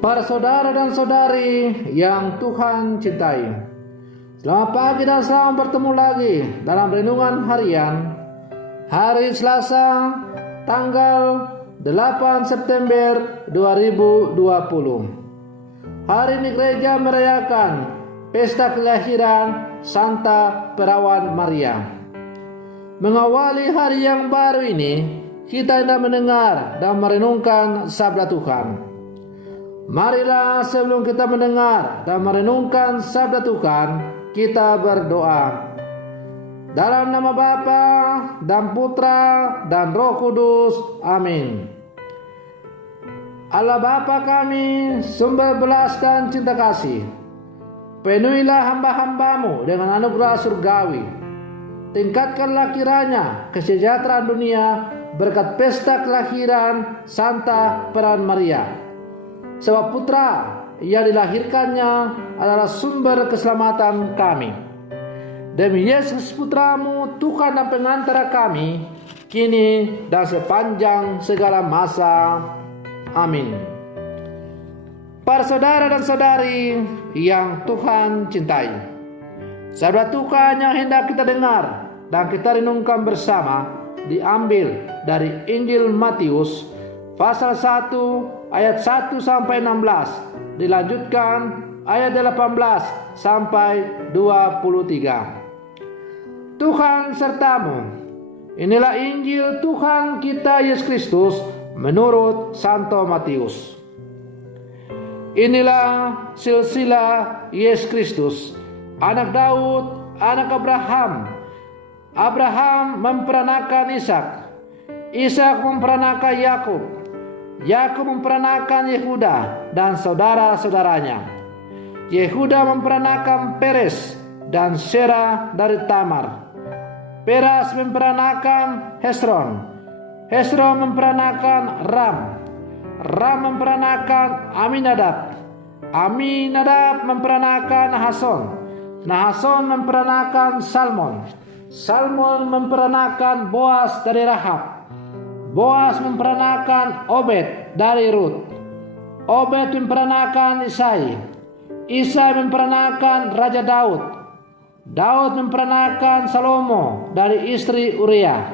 Para saudara dan saudari yang Tuhan cintai, selamat pagi dan selamat bertemu lagi dalam renungan harian hari Selasa tanggal 8 September 2020. Hari ini gereja merayakan pesta kelahiran Santa Perawan Maria. Mengawali hari yang baru ini, kita hendak mendengar dan merenungkan sabda Tuhan. Marilah sebelum kita mendengar dan merenungkan sabda Tuhan, kita berdoa. Dalam nama Bapa dan Putra dan Roh Kudus. Amin. Allah Bapa kami, sumber belas dan cinta kasih, penuhilah hamba-hambamu dengan anugerah surgawi. Tingkatkanlah kiranya kesejahteraan dunia berkat pesta kelahiran Santa Perawan Maria. Sebab putra yang dilahirkannya adalah sumber keselamatan kami. Demi Yesus putramu, Tuhan dan pengantara kami, kini dan sepanjang segala masa. Amin. Para saudara dan saudari yang Tuhan cintai, sabda Tuhan yang hendak kita dengar dan kita renungkan bersama diambil dari Injil Matius pasal 1 ayat 1 sampai 16, dilanjutkan ayat 18 sampai 23. Tuhan sertamu. Inilah Injil Tuhan kita Yesus Kristus menurut Santo Matius. Inilah silsilah Yesus Kristus, anak Daud, anak Abraham. Abraham memperanakan Ishak, Ishak memperanakan Yakub, Yakub memperanakan Yehuda dan saudara-saudaranya. Yehuda memperanakan Peres dan Serah dari Tamar. Peres memperanakan Hesron. Hesron memperanakan Ram. Ram memperanakan Aminadab. Aminadab memperanakan Nahason. Nahason memperanakan Salmon. Salmon memperanakan Boas dari Rahab. Boas memperanakan Obed dari Rut. Obed memperanakan Isai. Isai memperanakan Raja Daud. Daud memperanakan Salomo dari istri Uria.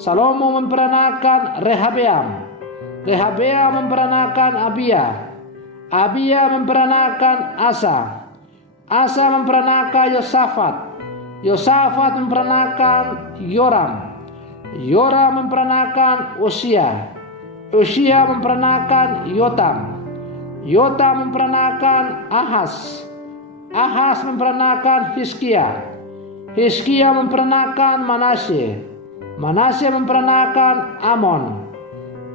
Salomo memperanakan Rehabeam. Rehabeam memperanakan Abia. Abia memperanakan Asa. Asa memperanakan Yosafat. Yosafat memperanakan Yoram. Yoram memperanakan Usia. Usia memperanakan Yotam. Yotam memperanakan Ahaz. Ahaz memperanakan Hizkia. Hizkia memperanakan Manasye. Manasye memperanakan Amon.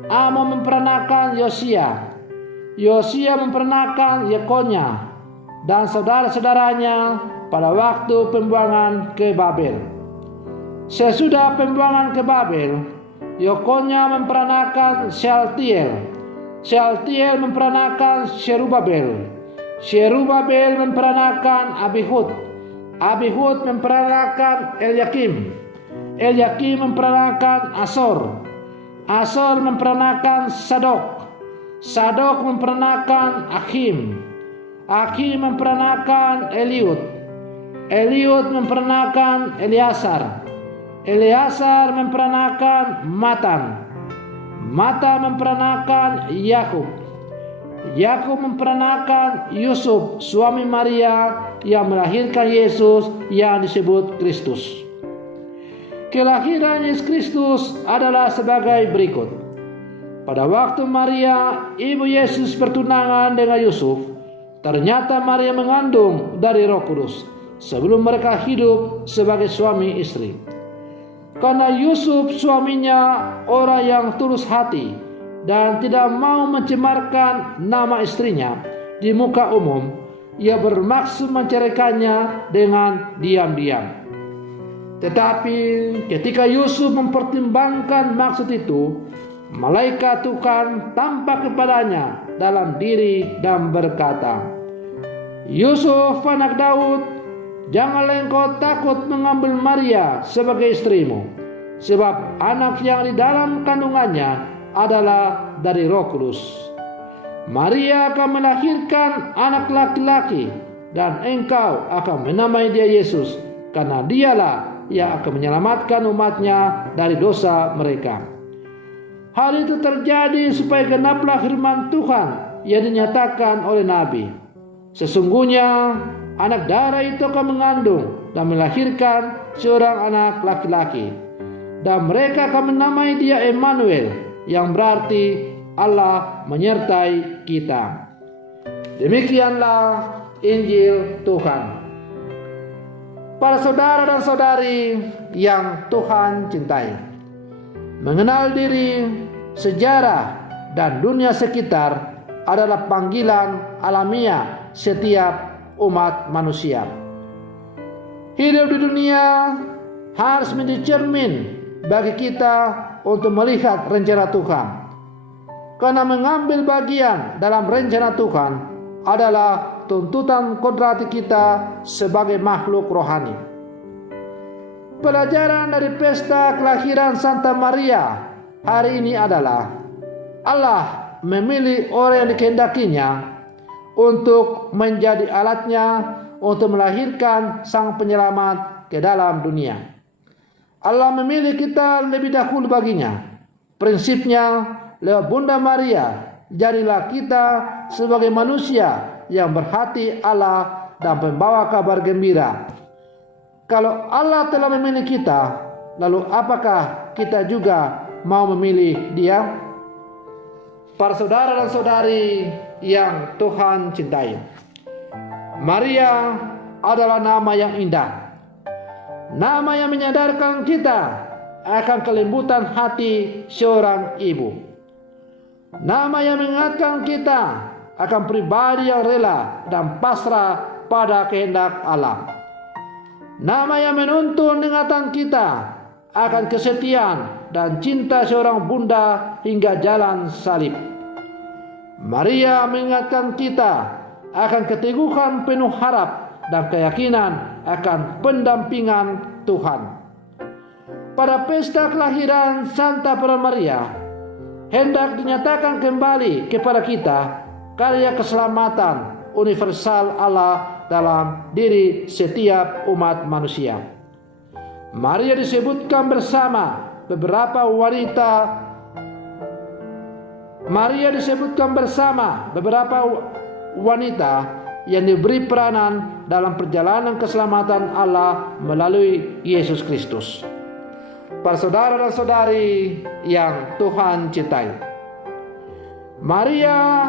Amon memperanakan Yosia. Yosia memperanakan Yekonya dan saudara-saudaranya pada waktu pembuangan ke Babel. Sesudah pembuangan ke Babel, Yekonya memperanakan Shealtiel. Shealtiel memperanakan Serubabel. Serubabel memperanakan Abihud. Abihud memperanakan Elyakim. Elyakim memperanakan Asor. Asor memperanakan Sadok. Sadok memperanakan Akhim. Akhim memperanakan Eliud. Eliud memperanakan Eleasar. Eleasar memperanakan Matan. Matan memperanakan Yakub. Yakub memperanakan Yusuf, suami Maria yang melahirkan Yesus yang disebut Kristus. Kelahiran Yesus Kristus adalah sebagai berikut. Pada waktu Maria, ibu Yesus bertunangan dengan Yusuf, ternyata Maria mengandung dari Roh Kudus sebelum mereka hidup sebagai suami istri. Karena Yusuf suaminya orang yang tulus hati dan tidak mau mencemarkan nama istrinya di muka umum, ia bermaksud menceraikannya dengan diam-diam. Tetapi ketika Yusuf mempertimbangkan maksud itu, malaikat Tuhan tampak kepadanya dalam diri dan berkata, "Yusuf anak Daud, janganlah engkau takut mengambil Maria sebagai istrimu, sebab anak yang di dalam kandungannya adalah dari Roh Kudus. Maria akan melahirkan anak laki-laki, dan engkau akan menamai dia Yesus, karena dialah yang akan menyelamatkan umatnya dari dosa mereka. Hal itu terjadi supaya genaplah firman Tuhan yang dinyatakan oleh Nabi. Sesungguhnya anak darah itu akan mengandung dan melahirkan seorang anak laki-laki, dan mereka akan menamai dia Emmanuel, yang berarti Allah menyertai kita. Demikianlah Injil Tuhan. Para saudara dan saudari yang Tuhan cintai, mengenal diri, sejarah, dan dunia sekitar adalah panggilan alamiah setiap umat manusia. Hidup di dunia harus menjadi cermin bagi kita untuk melihat rencana Tuhan, karena mengambil bagian dalam rencana Tuhan adalah tuntutan kodrati kita sebagai makhluk rohani. Pelajaran dari pesta kelahiran Santa Maria hari ini adalah Allah memilih orang yang dikehendakinya untuk menjadi alatnya untuk melahirkan Sang Penyelamat ke dalam dunia. Allah memilih kita lebih dahulu baginya. Prinsipnya, lewat Bunda Maria, jadilah kita sebagai manusia yang berhati Allah dan pembawa kabar gembira. Kalau Allah telah memilih kita, lalu apakah kita juga mau memilih Dia? Para saudara dan saudari yang Tuhan cintai, Maria adalah nama yang indah, nama yang menyadarkan kita akan kelembutan hati seorang ibu, nama yang mengingatkan kita akan pribadi yang rela dan pasrah pada kehendak Allah, nama yang menuntun ingatan kita akan kesetiaan dan cinta seorang bunda hingga jalan salib. Maria mengingatkan kita akan keteguhan penuh harap dan keyakinan akan pendampingan Tuhan. Pada pesta kelahiran Santa Peran Maria, hendak dinyatakan kembali kepada kita karya keselamatan universal Allah dalam diri setiap umat manusia. Maria disebutkan bersama beberapa wanita yang diberi peranan dalam perjalanan keselamatan Allah melalui Yesus Kristus. Para saudara dan saudari yang Tuhan cintai, Maria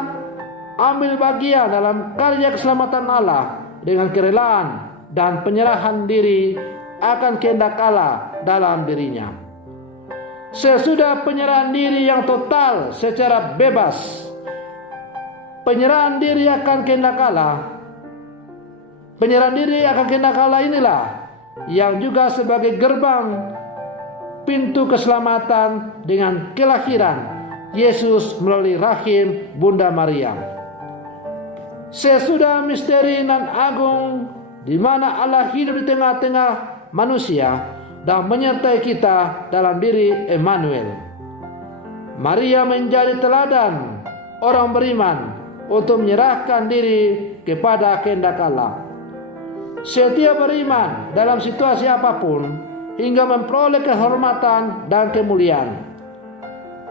ambil bagian dalam karya keselamatan Allah dengan kerelaan dan penyerahan diri akan kehendak Allah dalam dirinya. Sesudah penyerahan diri yang total secara bebas, penyerahan diri akan kehendak Allah, penyerahan diri akan kehendak Allah inilah yang juga sebagai gerbang pintu keselamatan dengan kelahiran Yesus melalui rahim Bunda Maria. Sesudah misteri nan agung di mana Allah hidup di tengah-tengah manusia dan menyertai kita dalam diri Emmanuel, Maria menjadi teladan orang beriman untuk menyerahkan diri kepada kehendak Allah. Setiap beriman dalam situasi apapun hingga memperoleh kehormatan dan kemuliaan.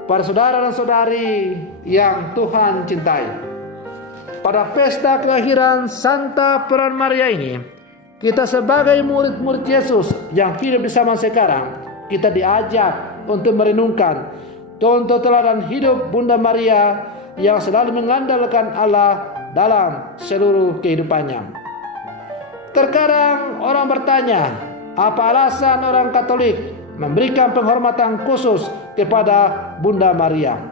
Para saudara dan saudari yang Tuhan cintai, pada pesta kelahiran Santa Peran Maria ini, kita sebagai murid-murid Yesus yang hidup di zaman sekarang, kita diajak untuk merenungkan contoh teladan hidup Bunda Maria yang selalu mengandalkan Allah dalam seluruh kehidupannya. Terkadang orang bertanya, apa alasan orang Katolik memberikan penghormatan khusus kepada Bunda Maria?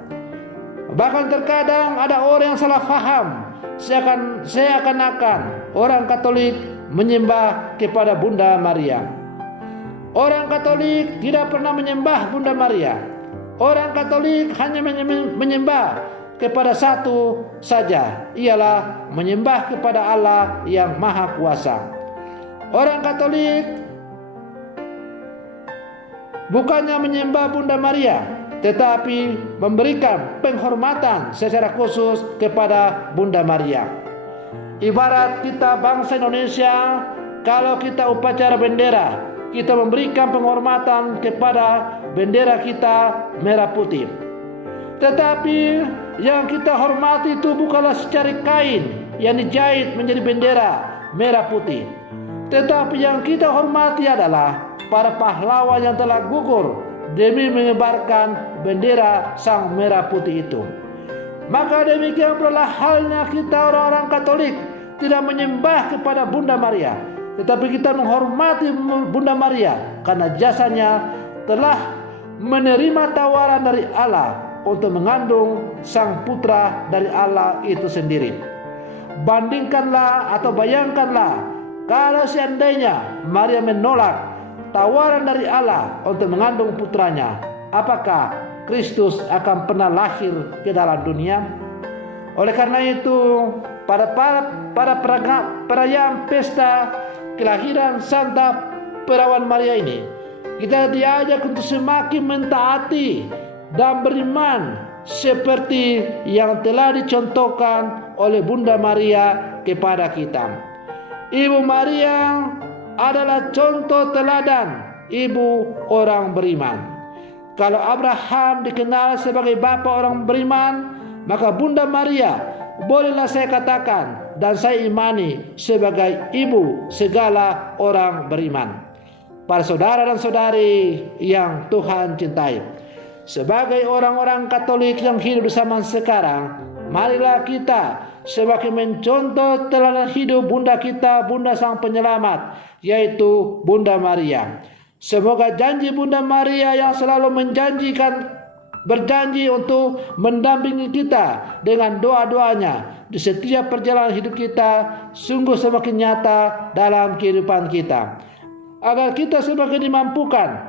Bahkan terkadang ada orang yang salah faham, seakan-akan orang Katolik menyembah kepada Bunda Maria. Orang Katolik tidak pernah menyembah Bunda Maria. Orang Katolik hanya menyembah kepada satu saja, ialah menyembah kepada Allah yang Maha Kuasa. Orang Katolik bukannya menyembah Bunda Maria, tetapi memberikan penghormatan secara khusus kepada Bunda Maria. Ibarat kita bangsa Indonesia, kalau kita upacara bendera, kita memberikan penghormatan kepada bendera kita merah putih. Tetapi yang kita hormati itu bukanlah secari kain yang dijahit menjadi bendera merah putih, tetapi yang kita hormati adalah para pahlawan yang telah gugur demi mengibarkan bendera sang merah putih itu. Maka demikian pula halnya kita orang-orang Katolik tidak menyembah kepada Bunda Maria, tetapi kita menghormati Bunda Maria karena jasanya telah menerima tawaran dari Allah untuk mengandung sang putra dari Allah itu sendiri. Bandingkanlah atau bayangkanlah kalau seandainya Maria menolak tawaran dari Allah untuk mengandung putranya, apakah Kristus akan pernah lahir ke dalam dunia? Oleh karena itu, pada perayaan pesta kelahiran Santa Perawan Maria ini, kita diajak untuk semakin mentaati dan beriman seperti yang telah dicontohkan oleh Bunda Maria kepada kita. Ibu Maria adalah contoh teladan ibu orang beriman. Kalau Abraham dikenal sebagai bapa orang beriman, maka Bunda Maria bolehlah saya katakan dan saya imani sebagai ibu segala orang beriman. Para saudara dan saudari yang Tuhan cintai, sebagai orang-orang Katolik yang hidup di zaman sekarang, marilah kita semakin mencontoh teladan hidup Bunda kita, Bunda Sang Penyelamat, yaitu Bunda Maria. Semoga janji Bunda Maria yang selalu berjanji untuk mendampingi kita dengan doa-doanya di setiap perjalanan hidup kita sungguh semakin nyata dalam kehidupan kita, agar kita semakin dimampukan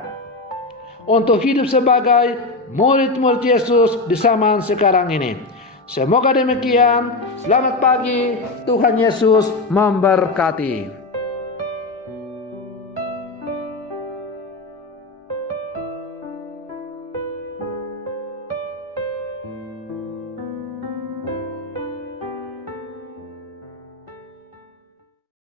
untuk hidup sebagai murid-murid Yesus di zaman sekarang ini. Semoga demikian. Selamat pagi, Tuhan Yesus memberkati.